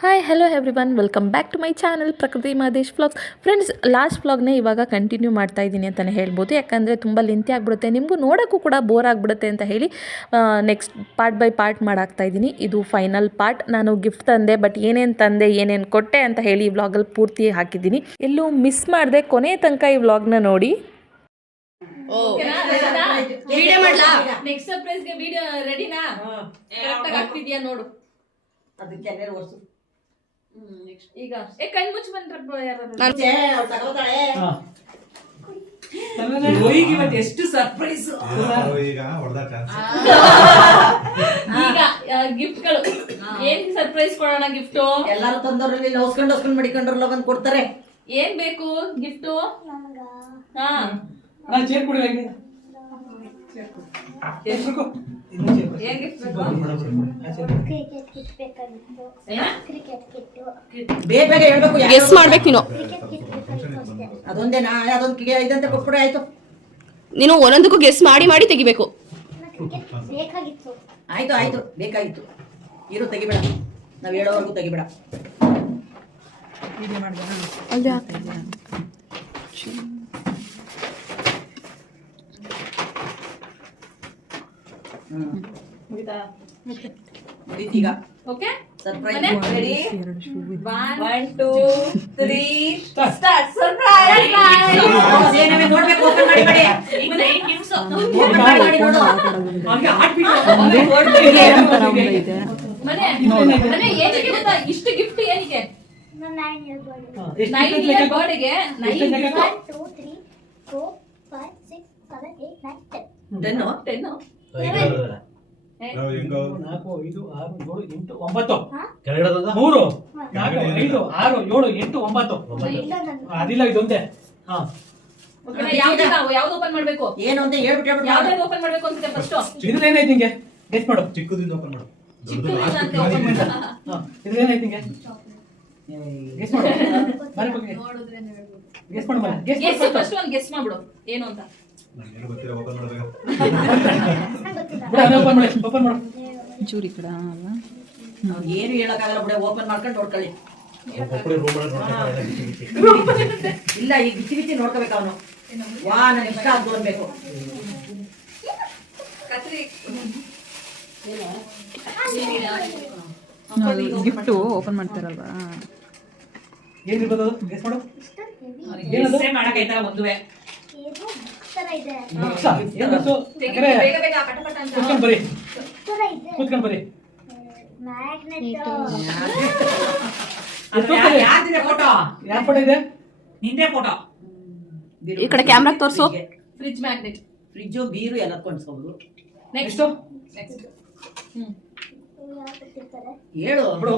Hi hello everyone welcome back to my channel Prakruthi Mahadesh vlogs friends last ವ್ಲಾಗ್ನೇ ಇವಾಗ continue ಮಾಡ್ತಾ ಇದ್ದೀನಿ ಅಂತಲೇ ಹೇಳ್ಬೋದು. ಯಾಕಂದರೆ ತುಂಬ ಲಿಂತಿ ಆಗಿಬಿಡುತ್ತೆ. ನಿಮಗೂ ನೋಡೋಕ್ಕೂ ಕೂಡ ಬೋರ್ ಆಗಿಬಿಡುತ್ತೆ ಅಂತ ಹೇಳಿ ನೆಕ್ಸ್ಟ್ ಪಾರ್ಟ್ ಬೈ ಪಾರ್ಟ್ ಮಾಡಾಕ್ತಾ ಇದ್ದೀನಿ. ಇದು ಫೈನಲ್ ಪಾರ್ಟ್ ನಾನು ಗಿಫ್ಟ್ ತಂದೆ ಬಟ್ ಏನೇನು ತಂದೆ ಏನೇನು ಕೊಟ್ಟೆ ಅಂತ ಹೇಳಿ ಈ ವ್ಲಾಗಲ್ಲಿ ಪೂರ್ತಿ ಹಾಕಿದ್ದೀನಿ. ಎಲ್ಲೂ ಮಿಸ್ ಮಾಡಿದೆ ಕೊನೆ ತನಕ ಈ ವ್ಲಾಗ್ನ ನೋಡಿ. ವಿಡಿಯೋ ಮಾಡ್ಲಾ? ನೆಕ್ಸ್ಟ್ ಸರ್ಪ್ರೈಸ್ಗೆ ವಿಡಿಯೋ ರೆಡಿನಾ ಕರೆಕ್ಟ್ ಆಗಿ ಆಗ್ತಿದ್ಯಾ ನೋಡು. ಅದಕ್ಕೆ ಎಲ್ಲರೂ ಒರ್ಸು. ಈಗ. ಏ ಕಣ್ ಮುಚ್ಚಿ ಬಂದ್ರಪ್ಪ ರೋಹಿಗೆ ಇವತ್ತು ಎಷ್ಟು ಸರ್ಪ್ರೈಸ್ ಈಗ ಹೊಡೆದ ಈಗ ಗಿಫ್ಟ್ಗಳು ಏನ್ ಸರ್ಪ್ರೈಸ್ ಕೊಡೋಣ ಗಿಫ್ಟ್ ಎಲ್ಲಾರು ತಂದವ್ರಲ್ಲಿ ಹೊಸ್ಕೊಂಡ್ ಹೊಸ್ಕೊಂಡ್ ಮಡಿಕೊಂಡ್ರಲ್ಲ ಬಂದ್ ಕೊಡ್ತಾರೆ. ಏನ್ ಬೇಕು ಗಿಫ್ಟ್ ಹಾ. ನಾನು ಚೇರ್ ಕೊಡಿ. ಹಂಗೆ ಬೇಗ ಬೇಗ ಹೇಳ್ಬೇಕು ಯಾರು- ಗೆಸ್ ಮಾಡ್ಬೇಕು ನೀನು. ಅದೊಂದೇ ನಾ ಅದೊಂದು ಕಿಗೆ ಇದಂತೆ ಕೊಟ್ಬಿಟ್ರೆ ಆಯ್ತು. ನೀನು ಒಂದೊಂದಕ್ಕೂ ಗೆಸ್ ಮಾಡಿ ಮಾಡಿ ತೆಗಿಬೇಕು. ಆಯ್ತು ಆಯ್ತು ಬೇಕಾಗಿತ್ತು. ಇರು ತೆಗಿಬೇಡ. ನಾವ್ ಹೇಳೋವರೆಗೂ ತೆಗಿಬೇಡ. ಮುಗಿತಾ ಮುಗೀತೀಗ okay surprise ready one two three start surprise ಏನವೇ ನೋಡ್ಬೇಕು ಓಪನ್ ಮಾಡಿ ಮಾಡಿ ಓಪನ್ ಮಾಡಿ ಮಾಡಿ ನೋಡು ಹಂಗೆ ಹಾಕ್ಬಿಟ್ಟು. ಮನೆ ಮನೆ ಗೊತ್ತಾ? ಇಷ್ಟು ಗಿಫ್ಟ್ ಏನಕ್ಕೆ ನನ್ನ ನೈನ್ ಇಯರ್ ನೈನ್ ಲೆಕ್ಕ? ಇಯರ್ ಬರ್ಡ್ಗೆ ಎಷ್ಟು ನೈನ್ ಲೆಕ್ಕ? One two three four five six seven eight nine ten ten ನಾಲ್ಕು ಐದು ಆರು ಏಳು ಎಂಟು ಒಂಬತ್ತು. ಕೆಳಗಡೆ ಮೂರು. ನಾಲ್ಕು ಐದು ಆರು ಏಳು ಎಂಟು ಒಂಬತ್ತು. ಇಲ್ಲ ಅದಿಲ್ಲ ಇದೊಂದೇ. ಹಾ. ಯಾವ್ದು ಯಾವ್ದು ಓಪನ್ ಮಾಡ್ಬೇಕು? ಏನು ಅಂತ ಹೇಳ್ಬಿಟ್ಟು ಹೇಳ್ಬಿಟ್ಟು ಯಾವ್ದಾದ್ರು ಓಪನ್ ಮಾಡ್ಬೇಕು ಅಂತ ಫಸ್ಟ್ ಇದ್ರಲ್ಲಿ ಏನಾಯ್ತು ಹಿಂಗೆ ಗೆಸ್ ಮಾಡು. ಚಿಕ್ಕದಿಂದ ಓಪನ್ ಮಾಡು. ಹಿಂಗೆ ಗೆಸ್ ಮಾಡು. ಗೆಸ್ ಮಾಡು. ಗೆಸ್ ಫಸ್ಟ್ ಒಂದು ಗೆಸ್ ಮಾಡ್ಬಿಡು. ಏನು ಅಂತ? ಮಾಡ್ಬೇಕು ಗೊತ್ತಿಲ್ಲ ಬಿಡು ಓಪನ್ ಮಾಡಿ ಓಪನ್ ಮಾಡು. ಅವ್ನು ಏನು ಹೇಳಕ್ಕಾಗಲ್ಲ ಬಿಡ ಓಪನ್ ಮಾಡ್ಕೊಂಡು ನೋಡ್ಕೊಳ್ಳಿ. ಇಲ್ಲ ಈ ಬಿಚ್ಚಿ ಬಿಚ್ಚಿ ನೋಡ್ಕೋಬೇಕು ಅವನು. ವಾ ನನ್ ಇಷ್ಟ ಅನ್ಬೇಕು ಗಿಫ್ಟು ಓಪನ್ ಮಾಡ್ತಾರಲ್ವಾ? ಏನಿರ್ಬೋದು ಗೆಸ್ ಮಾಡು. ಇಷ್ಟೊಂದು ಹೆವಿ ಏನದು ಏನು ತರ ಇದೆ. ಬುಕ್ಸಾ? ಏನ್ ಬುಕ್ಸು? ಯಾಕಂದ್ರೆ ಬೇಗ ಬೇಗ ಪಟ ಪಟ ಅಂತ. ಕೂತ್ಕೊಂಡ್ ಬರಿ. ತರ ಇದೆ. ಕೂತ್ಕೊಂಡ್ ಬರಿ. ಮ್ಯಾಗ್ನೆಟ್. ಯಾರ್ದಿದೆ ಫೋಟೋ ಫೋಟೋ ಇದೆ? ನಿಂದೆ ಫೋಟೋ ಈ ಕಡೆ ಕ್ಯಾಮ್ರಾ ತೋರ್ಸು. ಫ್ರಿಜ್ ಮ್ಯಾಗ್ನೆಟ್ ಫ್ರಿಜ್ಜು ಬೀರು ಎಲ್ಲ ಕೊಂಡ್ಸ್ಕೊಬೋದು ನೆಕ್ಸ್ಟ್ ಎಷ್ಟು ನೆಕ್ಸ್ಟ್ ಹ್ಮ್. ಯಾರು ಕೊಟ್ಟಿರ್ತಾರೆ? ಹೇಳು. ಬಿಡು.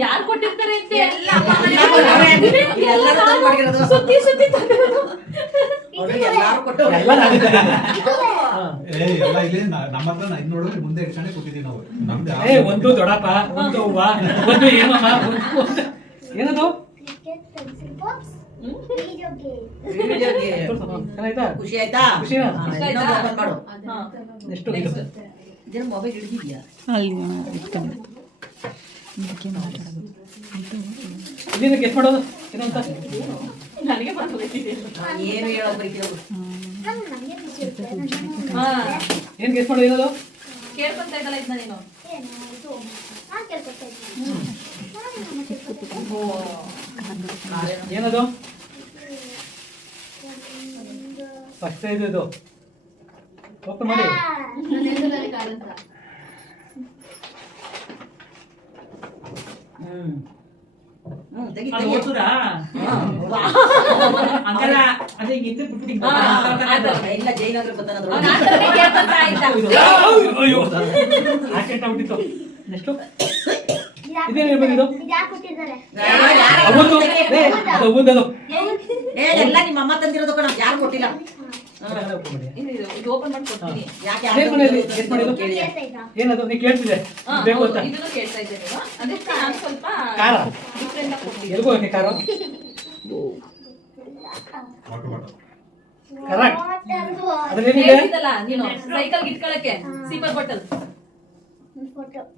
ಯಾರು ಕೊಟ್ಟಿರ್ತಾರೆ ಅಂತ? ಎಲ್ಲ ತಂದು ಮಾಡಿರೋದು. ಸುತ್ತಿ ಸುತ್ತಿ ತಂದಿರೋದು. ಅವ್ರಿಗೆ ಎಲ್ಲಾರು ಕೊಟ್ಟವ್ರೆ. ಎಲ್ಲ ನಾನಿದ್ದೆ. ಏ ಎಲ್ಲ ಇಲ್ಲಿ ನ- ನಮ್ಮ ಹತ್ರ ನಾ ನೋಡಿದ್ರೆ ಮುಂದೆ ಇಟ್ಕೊಂಡೆ ಕೂತಿದ್ದೀವಿ ನಾವು. ನಮ್ದು ಏ ಒಂದು ದೊಡ್ಡಪ್ಪ ಒಂದು ಹೂವ ಒಂದು ಏನಮ್ಮ ಏನದು. ಚೆನ್ನಾಯ್ತಾ ಖುಷಿ ಆಯ್ತಾ? ಖುಷಿನಾ? ಹಾ, ಇನ್ನೊಂದು open ಮಾಡು. ಎಷ್ಟು Next. ಮೊಬೈಲ್ ಹಿಡಿದಿದ್ಯಾ? ಅಲ್ಲಿ ಇಟ್ಕೊಂಡು ಇದಕ್ಕೆ ಮಾತಾಡೋದು. ಇಲ್ಲಿಂದ ಗೆಸ್ ಮಾಡೋದು ಏನಂತ? ನನಗೆ. ಏನು ಹೇಳೋ ಬರೀತಿರೋದು ನಾನು ನನಗೆ ಖುಷಿ ಹಾ. ಏನ್ ಗೆಸ್ ಮಾಡೋದು ಏನದು ಕೇಳ್ಕೊಂತ ಇದ್ದಲ್ಲ ಇದನ್ನ ನೀನು. ನಾನು ನಾನು ಏನದು? ಫಸ್ಟ್ ಇದು ಇದು. ಓಪನ್ ಮಾಡಿ. ಹ್ಮ್. ಇಲ್ಲ ಯಾರು ಎಲ್ಲ ನಿಮ್ಮ ಅಮ್ಮ ತಂದಿರೋದು ಕಣ. ಯಾರು ಕೊಟ್ಟಿಲ್ಲ? ಇದು ಓಪನ್ ಮಾಡಿ ಕೊಡ್ತೀನಿ. ಯಾಕೆ ಮನೆಯಲ್ಲಿ? ಏನ್ ಏನದು? ನೀ ಕೇಳ್ತಿದೆ ಬೇಕು ಅಂತ. ಇದನ್ನು ಕೇಳ್ತಾ ಇದ್ದೆ ನೀನು ಅದಕ್ಕೆ ನಾನು ಸ್ವಲ್ಪ ಕಾರ ಡಿಫ್ರೆಂಟ್ ಆಗಿ ಕೊಡ್ತೀನಿ. ಎಲ್ಗೋ ಹೋಗಿ ಕಾರು ವಾಟರ್ ಕರೆಕ್ಟ್ ವಾಟರ್ ಅದ್ರೇನಿದೆ ಹೇಳ್ತಿದ್ದಲ್ಲ ನೀನು ಸೈಕಲ್ ಇಟ್ಕೊಳಕ್ಕೆ ಸೀಪರ್ ಬಾಟಲ್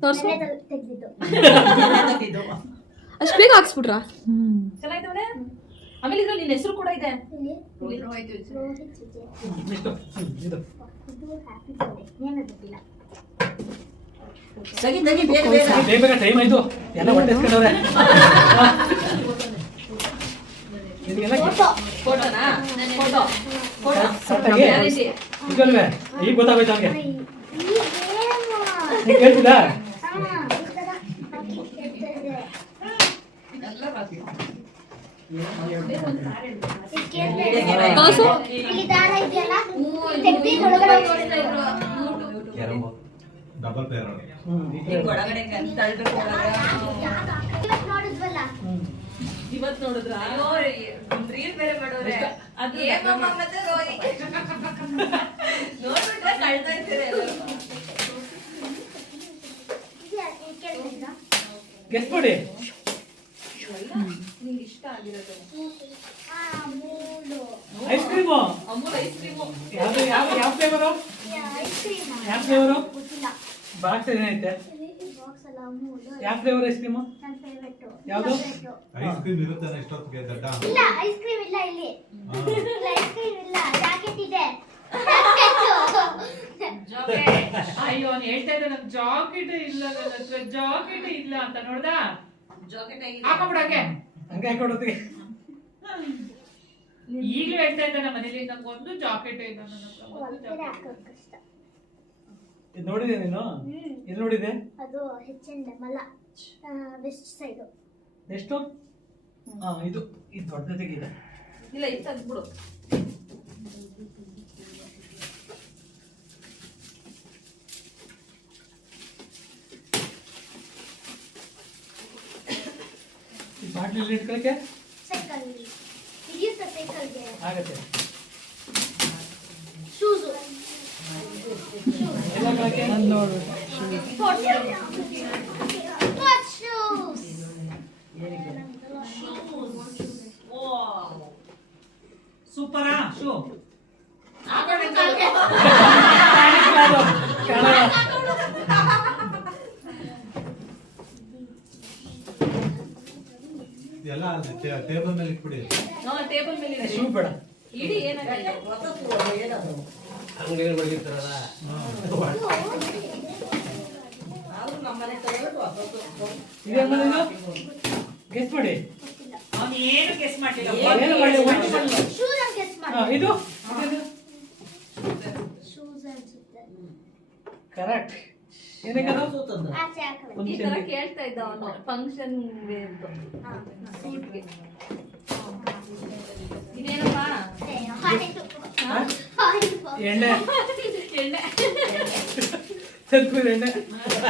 ತೋರ್ಸು. ಅಷ್ಟು ಬೇಗ ಹಾಕ್ಸ್ಬಿಟ್ರಾ? ಆಮೇಲೆ ಇದ್ರಲ್ಲಿ ನಿನ್ನ ಹೆಸರು ಕೂಡ ಇದೆ. ತೆಗಿ ಬೇಗ ಬೇಗ ಬೇಗ ಬೇಗ ಟೈಮ್ ಆಯ್ತು ಎಲ್ಲ ಹೊಟ್ಟೆ ಫೋಟೋನಾ? ಫೋಟೋ ಇದಲ್ವೇ ಈಗ ಗೊತ್ತಾಗೋಯ್ತು ಅವ್ನಿಗೆ? ನೀನ್ ಕೇಳ್ತಿದ್ದ ಡಬಲ್ ಪೇರ್ ರೀಲ್ ಬೇರೆ ಮಾಡೋರೆ ಕಳ್ತಾ ಗೆಸ್ ಮಾಡಿ ಆಗಿರೋದು ಆ ಮೂಲು ice cream? Amul ice cream. ಯಾವ್ದು ಯಾವ ಯಾವ ಫ್ಲೇವರು ಯಾವ ಬಾಕ್ಸ್ ಏನೈತೆ ಈ ಬಾಕ್ಸ್ ಅಲ್ಲ ಮೂಲು ಯಾವ ಫ್ಲೇವರ್ ಐಸ್ ಕ್ರೀಮು? ಯಾವ್ದು? ಐಸ್ ಕ್ರೀಮ್ ಇರುತ್ತೆ ಇಷ್ಟೊತ್ತಿಗೆ ದಡ್ಡ? ಇಲ್ಲ ಐಸ್ ಕ್ರೀಮ್ ಇಲ್ಲ ಇಲ್ಲಿ. ಹಾ. ಇಲ್ಲ ಐಸ್ ಕ್ರೀಮ್ ಇಲ್ಲ ಜಾಕೆಟ್ ಇದೆ. ಅಯ್ಯೋ ಅವ್ನು ಹೇಳ್ತಾ ಇದ್ದ ನನ್ ಜಾಕೆಟ್ ಇಲ್ಲ ನನ್ನ ಹತ್ರ ಜಾಕೆಟ್ ಇಲ್ಲ ಅಂತ ನೋಡ್ದಾ? ಜಾಕೆಟ್ ಹಾಕೊಂಬಿಡಕ್ಕೆ ಹಂಗೆ ಹಾಕೊಡೋದಿಗೆ ಈಗಲೂ ಹೇಳ್ತಾ ಇದ್ದ ನಮ್ಮ ಮನೇಲಿ ಜಾಕೆಟ್ ಇಲ್ಲ ಹತ್ರ ಒಂದು jacket. ಹಾಕೋದ್ ಕಷ್ಟ ಇದು ನೋಡಿದೆ ನೀನು? ಎಲ್ಲಿ ನೋಡಿದೆ ಅದು ಹೆಚ್ ಮಲ ಬೆಸ್ಟ್ ಸೈಡು ಎಷ್ಟು? ಹಾ ಇದು. ಇದು ದೊಡ್ಡದಾಗಿದೆ ಇಲ್ಲ ಇದು ತೆಗ್ದ್ಬಿಡು. ಈ ಬಾಟ್ಲಿ ಇಟ್ಕೊಳಕ್ಕೆ ಸೈಕಲ್ ಹಿಡಿಯುತ್ತೆ ಸೈಕಲ್ಗೆ ಆಗತ್ತೆ ಶೂಸು ಎಲ್ಲ ಟೇಬಲ್ ಮೇಲೆ ಇಟ್ಬಿಡಿ. ಟೇಬಲ್ ಮೇಲೆ ಇದೆ. ಶೂ ಬೇಡ. ಇಡಿ ಏನಾಗಲ್ಲ ತಗೊಳ್ಳೋದು ಹೊಸತು. ಇದೇ ಮನೆ ಇದು ಗೆಸ್ ಮಾಡಿ. ಅವ್ನು ಏನು ಗೆಸ್ ಮಾಡ್ಲಿಲ್ಲ ಏನು ಮಾಡಿ ಒಂದು ಶೂಸ್ ಅಂತ ಹಾ, ಇದು? ಕರೆಕ್ಟ್ ಈ ತರ ಚೆಂಡಿ. ಕೇಳ್ತಾ ಇದ್ದ ಅವನು. ಫಂಕ್ಷನ್ ಹಾ. ಸೂಟ್ಗೆ ಇದೇನಪ್ಪ. ಎಣ್ಣೆ. ಎಣ್ಣೆ. ಎಣ್ಣೆ.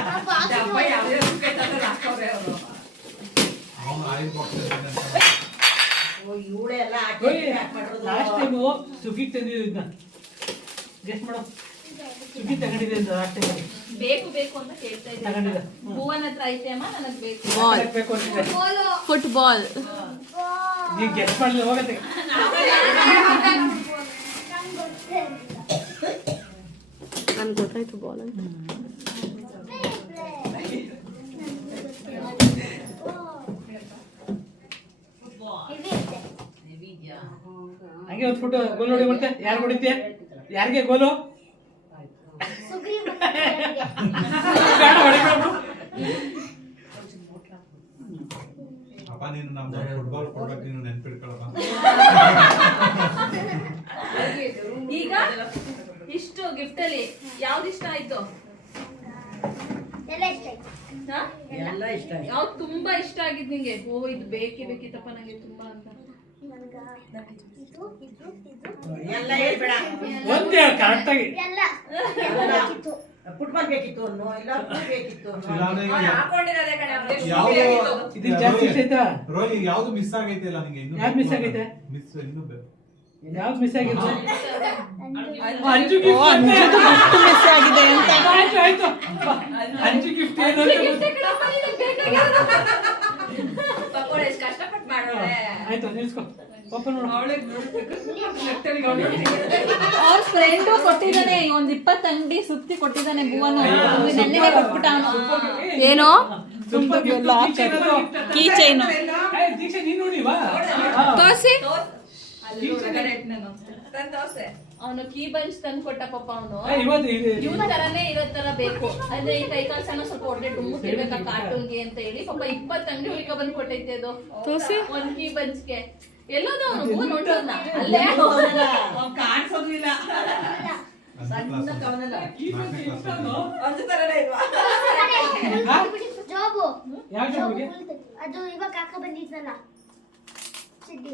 ಆ box ಡಬ್ಬ ನೋಡಿ. ಯಾವ್ದೇ ಬೇಕಂದ್ರೆ ಹಾಕವ್ರೆ ಅವ್ರು. ಅವನು ಆಯಿಲ್ ಓ, ಇವ್ಳೆ ಎಲ್ಲ ಹಾಕಿ ಪ್ಯಾಕ್ ಮಾಡಿರೋದು. ಲಾಸ್ಟ್ ಟೈಮು ಸುಗ್ಗಿ ತಂದಿದ್ದು ಇದನ್ನ ಗೆಸ್ ಮಾಡು. ಸುಗ್ಗಿ ತಗೊಂಡಿದೆ ಅಂತ ಬೇಕು ಬೇಕು ಅಂತ ಕೇಳ್ತಾ ಭುವನ್ ಹತ್ರ ಐತೆ ಅಮ್ಮ ನನಗ್ ಬೇಕು. ಬಾಲ್ ಬೇಕು ಅಂತಿದೆ ಗೋಲು. ಫುಟ್ಬಾಲ್ ನೀವು ಗೆಸ್ ಹೋಗತ್ತೆ. ನನ್ಗೆ ಗೊತ್ತಾಯ್ತು ಬಾಲ್ ಅಂತ. ಹಂಗೆ ಒಂದು ಫುಟ್ ಗೋಲ್ ನೋಡಿ ಮತ್ತೆ. ಯಾರು ಹೊಡಿತೀಯ ಯಾರಿಗೆ ಗೋಲು ಸುಗ್ರೀವ್ ಮತ್ತೆ ದೇವ್ರಿಗೆ. ಬೇಡ ಹೊಡಿಬೇಡ ಅಪ್ಪ ನೀನು ನಮ್ಮ ಫುಟ್ಬಾಲ್ ನೀನು ಈಗ ಇಷ್ಟು ಗಿಫ್ಟ್ ಅಲ್ಲಿ ಯಾವ್ದು ಇಷ್ಟ ಆಯ್ತು ಎಲ್ಲ ಇಷ್ಟ ಆಯ್ತು. ಹಾ? ಎಲ್ಲ ಇಷ್ಟ ಆಯ್ತು. ಯಾವ್ದು ತುಂಬಾ ಇಷ್ಟ ಆಗಿದ್ ನಿಂಗೆ ಓ ಇದು ಬೇಕೇ ಬೇಕಿತ್ತಪ್ಪ ನಂಗೆ ತುಂಬಾ ಅಂತ ನನ್ಗ ಇದು ಇದು ಇದು ಎಲ್ಲ ಹೇಳ್ಬೇಡ ಒಂದೇ ಕರೆಕ್ಟಾಗಿ ಎಲ್ಲ ಎಲ್ಲ ಬೇಕಿತ್ತು. ಫುಟ್ಬಾಲ್ ಬೇಕಿತ್ತು ಅನ್ನೋ ಇಲ್ಲ ಬೇಕಿತ್ತು ಅನ್ನೋ. ಹಾಕೊಂಡಿರೋದೇ ಕಣೆ ಬೇಕಿತ್ತು. ಇದು ಜಾಸ್ತಿ ಇಷ್ಟ ಆಯ್ತಾ ರೋಹಿ ಯಾವ್ದು ಮಿಸ್ ಆಗೈತೆ ಇಲ್ಲ ನಿಂಗೆ ಇನ್ನು ಯಾವ್ದು miss ಆಗೈತೆ? ಮಿಸ್ ಇನ್ನು ಬೆ- ಯಾವ್ದು ಮಿಸ್ ಆಗಿತ್ತು ನಂದು ಅಂಜು gift miss ಆಗಿದೆ ಅಂತ. ಆಯ್ತು ಆಯ್ತು ಅಂಜು ಗಿಫ್ಟ್ ಏನು ಅಂತ ಪಕೋಡ ಎಷ್ಟ್ ಕಷ್ಟಪಟ್ಟು ಮಾಡೋಳೆ ಆಯ್ತು ನಿಲ್ಸ್ಕೊ. ಓಪನ್ ನೋಡು ಅವ್ರ ಫ್ರೆಂಡು ಕೊಟ್ಟಿದ್ದಾನೆ ಒಂದ್ ಇಪ್ಪತ್ತು ಅಂಗಡಿ ಸುತ್ತಿ ಕೊಟ್ಟಿದ್ದಾನೆ ಹೂವನ್ನು ನೆನ್ನೆ ಕೊಟ್ಬಿಟ್ಟ. ಏನೋ? ಕೀ ಚೈನು ಏ, ದೀಕ್ಷಾ ನೀನ್ ನೋಡಿ ಬಾ ಹಾ. ಅವನು ಕೀ ಬಂಚ್ ತಂದು ಕೊಟ್ಟ ಪಾಪ ಅವನು. ಇವ್ ತರಾನೇ ಇರೋ ತರ ಬೇಕು. ಅಂದ್ರೆ ಈ ಕೈ ಕಾಲ್ ಸಣ್ಣ ಸ್ವಲ್ಪ ಹೊಟ್ಟೆ ತಿರ್ಬೇಕ ಕಾರ್ಟೂನ್ಗೆ ಅಂತ ಹೇಳಿ ಪಾಪ ಇಪ್ಪತ್ ಅಂಗಡಿ ಹುಡುಗ ಬಂದು ಕೊಟ್ಟೈತೆ ಅದು. ಒಂದ್ ಕೀ ಬಂಚ್ಗೆ ಎಲ್ಲೋದ ಅವನು ಹೂ? ನೋಡ್ಸೋದ್ನ ಅಲ್ಲೇ ಕಾಣಿಸೋದಿಲ್ಲ? ಅದು ಇವಾಗ ಕಾಕ ಬಂದಿದ್ನಲ್ಲ. ಸಿದ್ದಿ.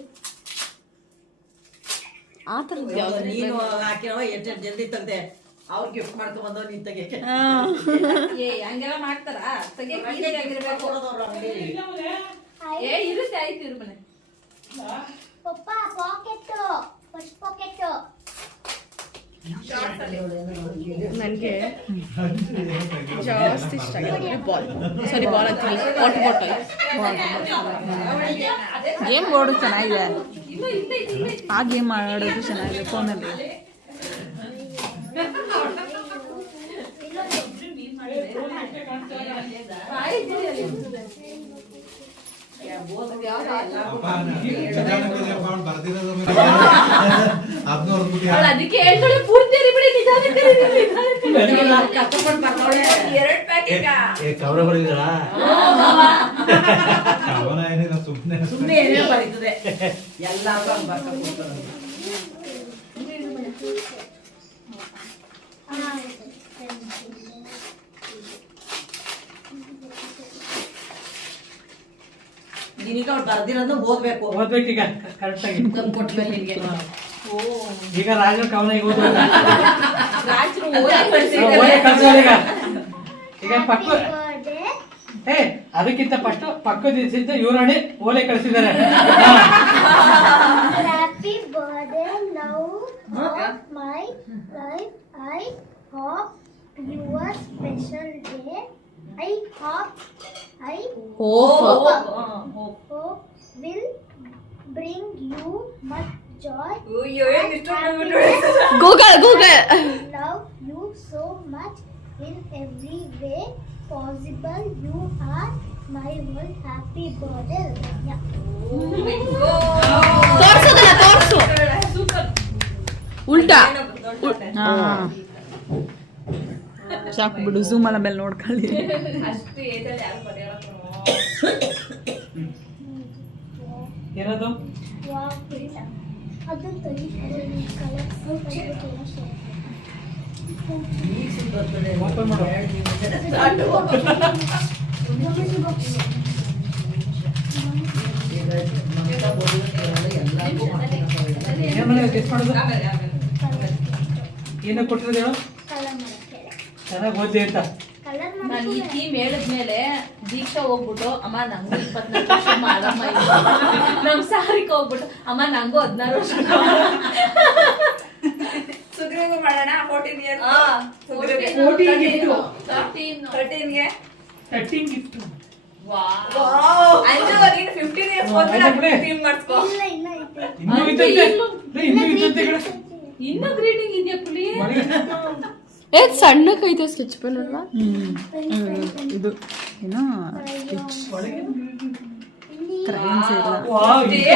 ಆ ಥರದ್ದು ಯಾವ್ದು ನೀನು ಹಾಕಿರೋ ಎಷ್ಟು ಜಲ್ದಿ ತೆಗ್ದೆ ಅವ್ರು ಗಿಫ್ಟ್ ಮಾಡ್ಕೊಂಡ್ ಬಂದವ್ ನೀನ್ ತೆಗಿಯಕ್ಕೆ. ಏ ಹಂಗೆಲ್ಲ ಮಾಡ್ತಾರಾ? ತೆಗೆ ಈಸಿಯಾಗಿ ಆಗಿರ್ಬೇಕು. ಏ ಇರುತ್ತೆ ಆಯ್ತು ಇರು ಮನೆ. ಪಪ್ಪ ಪಾಕೆಟ್ ಫಸ್ಟ್ ಪಾಕೆಟ್ ನನಗೆ ಜಾಸ್ತಿ ಇಷ್ಟ ಆಗಿದೆ ಬಾಲ್ ಸಾರಿ ಬಾಲ್ ಅಂತೀನಿ ವಾಟರ್ ಬಾಟಲ್ ಗೇಮ್ ಬೋರ್ಡು ಚೆನ್ನಾಗಿದೆ. ಆ ಗೇಮ್ ಆಡೋದು ಚೆನ್ನಾಗಿದೆ ಫೋನಲ್ಲಿ ಬರ್ದಿರೋದು ಅವಳು ಅದಕ್ಕೆ ಹೇಳ್ತಾಳೆ ಪೂರ್ತಿ ಬಿಡಿ ಎರಡ್ ಪ್ಯಾಕೆಟ್ ಕವರ ಬರೀದಿರಾ ಅವನ ಏನಿಲ್ಲ ಸುಮ್ಮನೆ ಸುಮ್ಮನೆ ಏನೇ ಬರೀತದೆ. ನಿನಗೆ ಅವ್ಳು ಬರ್ದಿರೋದನ್ನ ಓದ್ಬೇಕು. ಓದ್ಬೇಕೀಗ ಕರೆಕ್ಟ್ ಆಗಿ ತಂದು ಕೊಟ್ಮೇಲೆ ನಿನ್ಗೆ. ಈಗ ರಾಜ ಕವನ ಈಗ ಓದ್ಬೇಕು ರಾಜ್ರು ಓದೇ ಕಳ್ಸೋದು ಈಗ ಈಗ ಪಕ್ಕ ಬರ್ಡೇ ಏ ಅದಕ್ಕಿಂತ ಫಸ್ಟ್ ಪಕ್ಕದ ದಿವಸದಿಂದ ಇವರಣೆ ಓಲೆ ಕಳಿಸಿದ್ದಾರೆ Happy birthday, love of my life. I hope your special day. I hope I hope will bring you much joy. Google, Google Love you so much in every way possible. You are my one happy bottle. Yeah. ತೋರ್ಸೋದಲ್ಲ ತೋರ್ಸು ಉಲ್ಟಾ ಸಾಕು ಬಿಡು zoom ಅಲ್ಲ ಮೇಲೆ ನೋಡ್ಕೊಳ್ಳಿ ಏನದು. ಅದನ್ನ ತೆಗಿತಾರೆ ಏನ್ ಮಾಡೋದು ಏನೋ ಕೊಟ್ಟಿರೋದು ಹೇಳು? ಚೆನ್ನಾಗಿ ಓದಿ ಅಂತ. ಕಲರ್ ನಾನು ಈ ಥೀಮ್ ಹೇಳಿದ್ಮೇಲೆ ದೀಕ್ಷಾ ಹೋಗ್ಬಿಟ್ಟು ಅಮ್ಮ ನಂಗೂ ಇಪ್ಪತ್ನಾಲ್ಕು ವರ್ಷ ಮಾಡಮ್ಮ. ನಮ್ ಸಾರಿಕ ಹೋಗ್ಬಿಟ್ಟು ಅಮ್ಮ ನಂಗೂ ಹದಿನಾರು ವರ್ಷ ಸುಗ್ರೀಗೂ ಮಾಡೋಣ fourteen year thirteen gift. ಥರ್ಟೀನ್ಗೆ cutting gift fifteen years. Theme ಮಾಡಿಸ್ಕೋ. ಇನ್ನೂ ಗ್ರೀಟಿಂಗ್ ಇದೆಯಾ ಪುಲಿ? ಏ ಸಣ್ಣಕ್ಕೈತೆ ಸ್ಕೆಚ್ ಪೆನ್ ಅಲ್ವಾ. ಇದು ಏನೋ ಸ್ಕೆಚ್. ವಾವ್, ಇದೆ.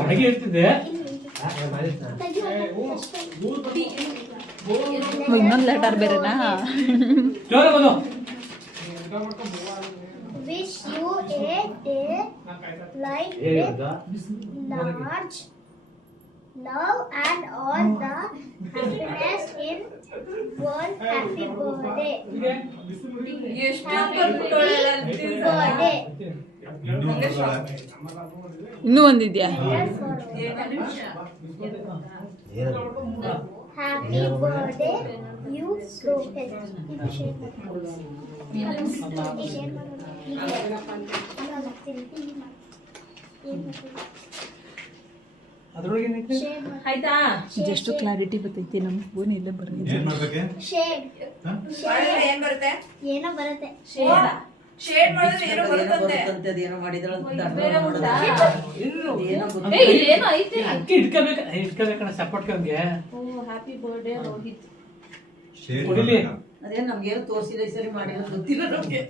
ಒಳಗೆ ಇರ್ತಿದೆ. ಇನ್ನೊಂದು letter ಬೇರೆನಾ? Wish you a day life with large love and all the happiness in world happy birthday birthday ಇನ್ನೂ ಮಕ್ಕಳ ಇನ್ನೂ ಒಂದಿದ್ಯಾ happy birthday you Rohit ಇದು ಆಯ್ತಾ? ಜಸ್ಟ್ ಕ್ಲಾರಿಟಿ ಬರ್ತೈತಿ ನಮ್ಮ ಫೋನ್ ಇಲ್ಲ ಏನ್ ಮಾಡ್ಬೇಕೆ? ಏನ್ ಬರುತ್ತೆ? ಏನೋ ಬರುತ್ತೆ. ಶೇಡ ಶೇಡ್ ಮಾಡಿದ್ರೆ ಏನೋ ಬರುತ್ತಂತೆ. ಅದೇನೋ ಮಾಡಿದಳು ಅಂತ ಬೇರೆ ಏನೋ ಗೊತ್ತಿಲ್ಲ. ಏ ಇಲ್ಲೇನೋ ಐತೆ? ಅಕ್ಕಿ ಇಟ್ಕೋಬೇಕು ಇಟ್ಕೋಬೇಕಣ್ಣ ಸಪೋರ್ಟ್ ಕಂಗೆ ಓ ಹ್ಯಾಪಿ ಬರ್ಡೇ ರೋಹಿತ್ ಕೊಡಿಲಿ. ಅದೇನ್ ನಮ್ಗೇನು ತೋರಿಸಿಲ್ಲ ಈ ಸರಿ ಮಾಡಿರೋದು ಗೊತ್ತಿಲ್ಲ ನಮ್ಗೆ.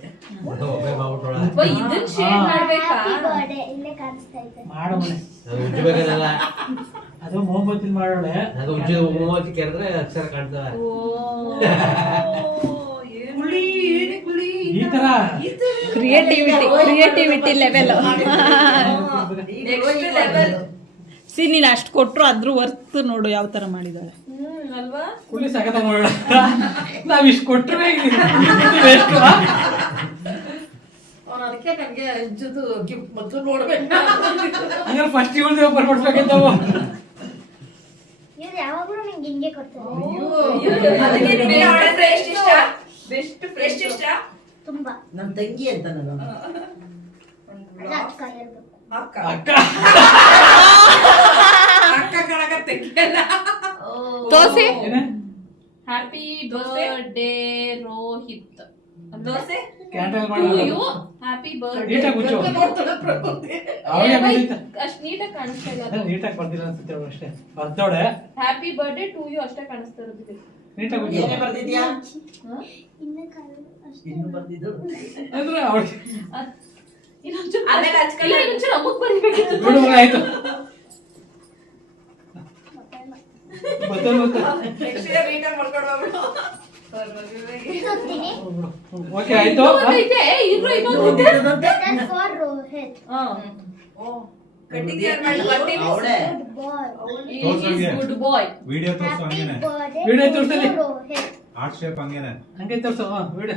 ಓ ಇದನ್ ಶೇರ್ ಮಾಡ್ಬೇಕಾ? ಹ್ಯಾಪಿ ಬರ್ಡೇ ಇಲ್ಲೇ ಕಾಣಿಸ್ತಾ ಇದೆ. ಮಾಡವಳೆ ಉಜ್ಜಬೇಕಲ್ಲ ಅದು ಮೊಹಮ್ಮತ್ತಿನ ಮಾಡೋಳೆ. ಅದು ಉಜ್ಜಿ ಮೂವತ್ತು ಕೆರೆದ್ರೆ ಅಕ್ಷರ ಕಾಣ್ತವೆ. ಈ ತರ. ಕ್ರಿಯೇಟಿವಿಟಿ ಕ್ರಿಯೇಟಿವಿಟಿ ಲೆವೆಲ್ ಸಿ ನೀನು ಅಷ್ಟು ಕೊಟ್ಟರು ಅದ್ರ ವರ್ತ್ ನೋಡು ಯಾವ ತರ ಮಾಡಿದಾಳೆ ಅಲ್ವಾ? ಸಕತ್ತ ಮಾಡೋಣ ನಾವ್ ಇಷ್ಟು ಕೊಟ್ಟರೆ ವೇಸ್ಟ್ ಅದಕ್ಕೆ ನನಗೆ ಗಿಫ್ಟ್ ಮತ್ತು ನೋಡ್ಬೇಕು. ಹಂಗಾರೆ ಫಸ್ಟ್ ಇವ್ರು ಯಾವಾಗಲೂ ನಂಗೆ ಹಿಂಗೆ ಕೊಡ್ತಾರೆ. ಬೆಸ್ಟ್ ಇಷ್ಟ? ತುಂಬಾ. ನನ್ನ ತಂಗಿ ಅಂತ ನಾನು. ಅಕ್ಕ ಅಕ್ಕ. ಅಕ್ಕ. ಅಕ್ಕ ಕಣಕ ತೆಗಿಯಲ್ಲ dosa? Happy birthday Rohit dosa? Happy ಅಷ್ಟ್ ನೀಟಾಗಿ ಕಾಣಿಸ್ತಾ ಇಲ್ಲ ನೀಟಾಗಿ ಬರ್ದಿಲ್ಲ ಅನ್ಸುತ್ತೆ ಅವಳು ಅಷ್ಟೇ. ಹ್ಯಾಪಿ ಬರ್ಡೇ ಟು ಯು ಅಷ್ಟೇ ಕಾಣಿಸ್ತಾ ಇರೋದು ನೀಟಾಗಿ ಏನೇ ಬರ್ದಿದ್ಯಾ? ಇನ್ನು ಬರ್ದಿದ್ದು? ಅಂದ್ರೆ ಅವಳಿಗೆ ಇನ್ನೊಂಚೂರು ಹಚ್ಕೊಳ್ಳಿ. ಇನ್ನೊಂಚೂರು ಬರಿಬೇಕಿತ್ತು ಆಯ್ತು. Good boy. ವಿಡಿಯೋ ತೋರ್ಸು ಹಂಗೇನೆ ತೋರ್ಸಲಿ. ಶೇಪ್ ಹಂಗೇನೆ ಹಂಗೆ ತೋರ್ಸು ವಿಡಿಯೋ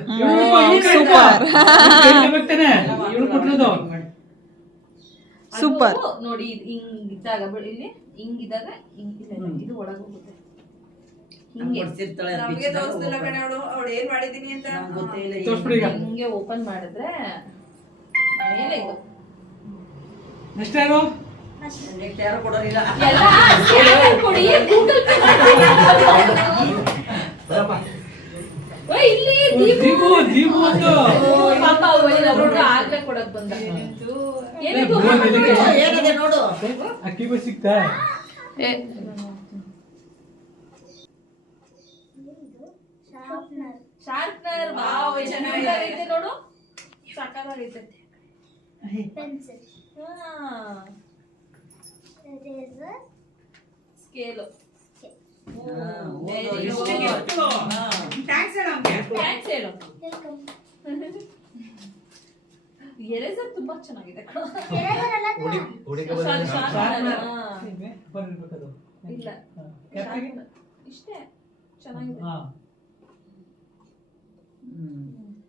ಸೂಪರ್. ನೋಡಿ ಇದು ಹಿಂಗ್ ಇದ್ದಾಗ ಇಲ್ಲಿ ಹಿಂಗಿದ್ದಾಗ ಹಿಂಗ್ ಇಲ್ಲ, ಇಲ್ಲ, ಇದು ಒಳಗೋಗುತ್ತೆ ಹಿಂಗೆ ಓಪನ್ ಮಾಡಿದ್ರೆ ಮೇಲೆ ಇದು. ನೆಕ್ಸ್ಟ್ ಯಾರು? ನೆಕ್ಸ್ಟ್ ಯಾರು ಕೊಡೋರಿಲ್ಲ. ಎಲ್ಲ ಕೊಡಿ? Google pay Deepu. Deepu Deepu ಅಂತ ಪಾಪ ಅವ್ರು ಏನಾದ್ರು ನೋಡ್ರೆ ಆಗ್ಲೇ ಕೊಡಕ್ ಬಂದ ಏನಿದು ಏ, ಏನಿದೆ ನೋಡು? ಅಕ್ಕಿಗೂ ಸಿಕ್ತಾ Sharpener. ಶಾರ್ಪ್ನರ್ ವಾವ್ ಚೆನ್ನಾಗೈತೆ ನೋಡು. Pencil. ಸ್ಕೇಲು ಇಷ್ಟೇ gift. Thanks ಹೇಳ ಅವ್ನಿಗೆ ಥ್ಯಾಂಕ್ಸ್ ಹೇಳು ಎರೇಸರ್ ತುಂಬಾ ಚೆನ್ನಾಗಿದೆ. ಹಾ. ಬರ್ಬೇಕದು ಇಲ್ಲ. ಇಷ್ಟೇ ಚೆನ್ನಾಗಿದೆ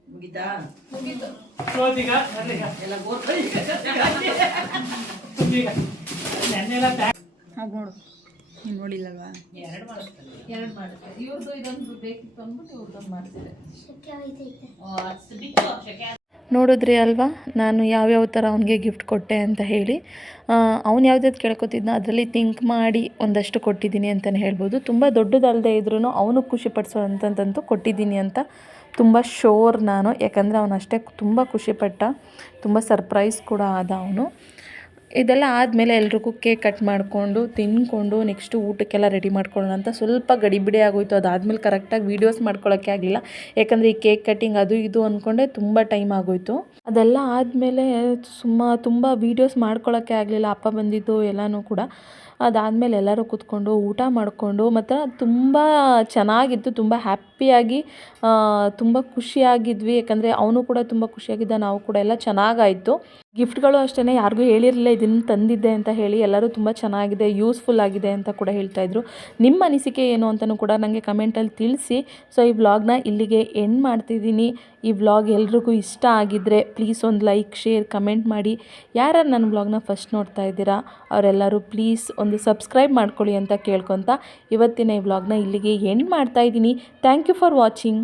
ಮುಗಿತಾ ಹ್ಮ್. ಮುಗೀತಾ ಎಲ್ಲ ಈಗ ನೆನ್ನೆಲ್ಲ ಹೋಗ್ ನೋಡು ನೀನ್ ನೋಡಿಲ್ಲಲ್ವಾ? ಎರಡು ಎರಡು ಮಾಡುತ್ತೆ ಇವ್ರದ್ದು ಇದೊಂದು ಬೇಕಿತ್ತು ಅಂದ್ಬಿಟ್ಟು ಇವ್ರದ್ದೊಂದು ಮಾಡ್ತಿದೆ ಶೆಕೆ ಆಯ್ತೈತೆ. ನೋಡಿದ್ರಿ ಅಲ್ವಾ? ನಾನು ಯಾವ್ಯಾವ ಥರ ಅವನಿಗೆ ಗಿಫ್ಟ್ ಕೊಟ್ಟೆ ಅಂತ ಹೇಳಿ. ಅವ್ನು ಯಾವ್ದಾದ್ರು ಕೇಳ್ಕೊತಿದ್ನ ಅದರಲ್ಲಿ ಥಿಂಕ್ ಮಾಡಿ ಒಂದಷ್ಟು ಕೊಟ್ಟಿದ್ದೀನಿ ಅಂತಲೇ ಹೇಳ್ಬೋದು. ತುಂಬ ದೊಡ್ಡದಲ್ಲದೆ ಇದ್ರೂ ಅವನು ಖುಷಿ ಪಡಿಸೋವಂಥದ್ದಂತೂ ಕೊಟ್ಟಿದ್ದೀನಿ ಅಂತ ತುಂಬ ಶೋರ್ ನಾನು. ಯಾಕಂದರೆ ಅವನು ಅಷ್ಟೇ ತುಂಬ ಖುಷಿಪಟ್ಟ ತುಂಬ ಸರ್ಪ್ರೈಸ್ ಕೂಡ ಆದ ಅವನು. ಇದೆಲ್ಲ ಆದಮೇಲೆ ಎಲ್ರಿಗೂ ಕೇಕ್ ಕಟ್ ಮಾಡಿಕೊಂಡು, ತಿನ್ಕೊಂಡು ನೆಕ್ಸ್ಟು ಊಟಕ್ಕೆಲ್ಲ ರೆಡಿ ಮಾಡ್ಕೊಳ್ಳೋಣ ಅಂತ ಸ್ವಲ್ಪ ಗಡಿಬಿಡಿ ಆಗೋಯ್ತು. ಅದಾದಮೇಲೆ ಕರೆಕ್ಟಾಗಿ ವೀಡಿಯೋಸ್ ಮಾಡ್ಕೊಳ್ಳೋಕ್ಕೆ ಆಗಲಿಲ್ಲ ಯಾಕಂದರೆ ಈ ಕೇಕ್ ಕಟ್ಟಿಂಗ್ ಅದು ಇದು ಅಂದ್ಕೊಂಡೆ ತುಂಬ ಟೈಮ್ ಆಗೋಯ್ತು. ಅದೆಲ್ಲ ಆದಮೇಲೆ ಸುಮ್ಮ ತುಂಬ ವೀಡಿಯೋಸ್ ಮಾಡ್ಕೊಳ್ಳೋಕ್ಕೆ ಆಗಲಿಲ್ಲ. ಅಪ್ಪ ಬಂದಿದ್ದು ಎಲ್ಲನೂ ಕೂಡ. ಅದಾದಮೇಲೆ ಎಲ್ಲರೂ ಕೂತ್ಕೊಂಡು ಊಟ ಮಾಡಿಕೊಂಡು ಮತ್ತು ತುಂಬ ಚೆನ್ನಾಗಿತ್ತು, ತುಂಬ ಹ್ಯಾಪಿಯಾಗಿ ತುಂಬ ಖುಷಿಯಾಗಿದ್ವಿ. ಯಾಕಂದರೆ ಅವನು ಕೂಡ ತುಂಬ ಖುಷಿಯಾಗಿದ್ದ, ನಾವು ಕೂಡ ಎಲ್ಲ ಚೆನ್ನಾಗಾಯಿತು. ಗಿಫ್ಟ್ಗಳು ಅಷ್ಟೇ ಯಾರಿಗೂ ಹೇಳಿರಲಿಲ್ಲ, ಇದನ್ನು ತಂದಿದ್ದೆ ಅಂತ ಹೇಳಿ ಎಲ್ಲರೂ ತುಂಬ ಚೆನ್ನಾಗಿದೆ, ಯೂಸ್ಫುಲ್ ಆಗಿದೆ ಅಂತ ಕೂಡ ಹೇಳ್ತಾಯಿದ್ರು ನಿಮ್ಮ ಅನಿಸಿಕೆ ಏನು ಅಂತಲೂ ಕೂಡ ನನಗೆ ಕಮೆಂಟಲ್ಲಿ ತಿಳಿಸಿ. ಸೊ ಈ ವ್ಲಾಗ್ನ ಇಲ್ಲಿಗೆ ಎಂಡ್ ಮಾಡ್ತಿದ್ದೀನಿ. ಈ ವ್ಲಾಗ್ ಎಲ್ರಿಗೂ ಇಷ್ಟ ಆಗಿದ್ದರೆ ಪ್ಲೀಸ್ ಒಂದು ಲೈಕ್ ಶೇರ್ ಕಮೆಂಟ್ ಮಾಡಿ. ಯಾರು ನನ್ನ ವ್ಲಾಗ್ನ ಫಸ್ಟ್ ನೋಡ್ತಾ ಇದ್ದೀರಾ, ಅವರೆಲ್ಲರೂ ಪ್ಲೀಸ್ ಒಂದು ಸಬ್ಸ್ಕ್ರೈಬ್ ಮಾಡ್ಕೊಳ್ಳಿ ಅಂತ ಕೇಳ್ಕೊತ ಇವತ್ತಿನ ಈ ವ್ಲಾಗ್ನ ಇಲ್ಲಿಗೆ ಎಂಡ್ ಮಾಡ್ತಾಯಿದ್ದೀನಿ ಥ್ಯಾಂಕ್ ಯು ಫಾರ್ ವಾಚಿಂಗ್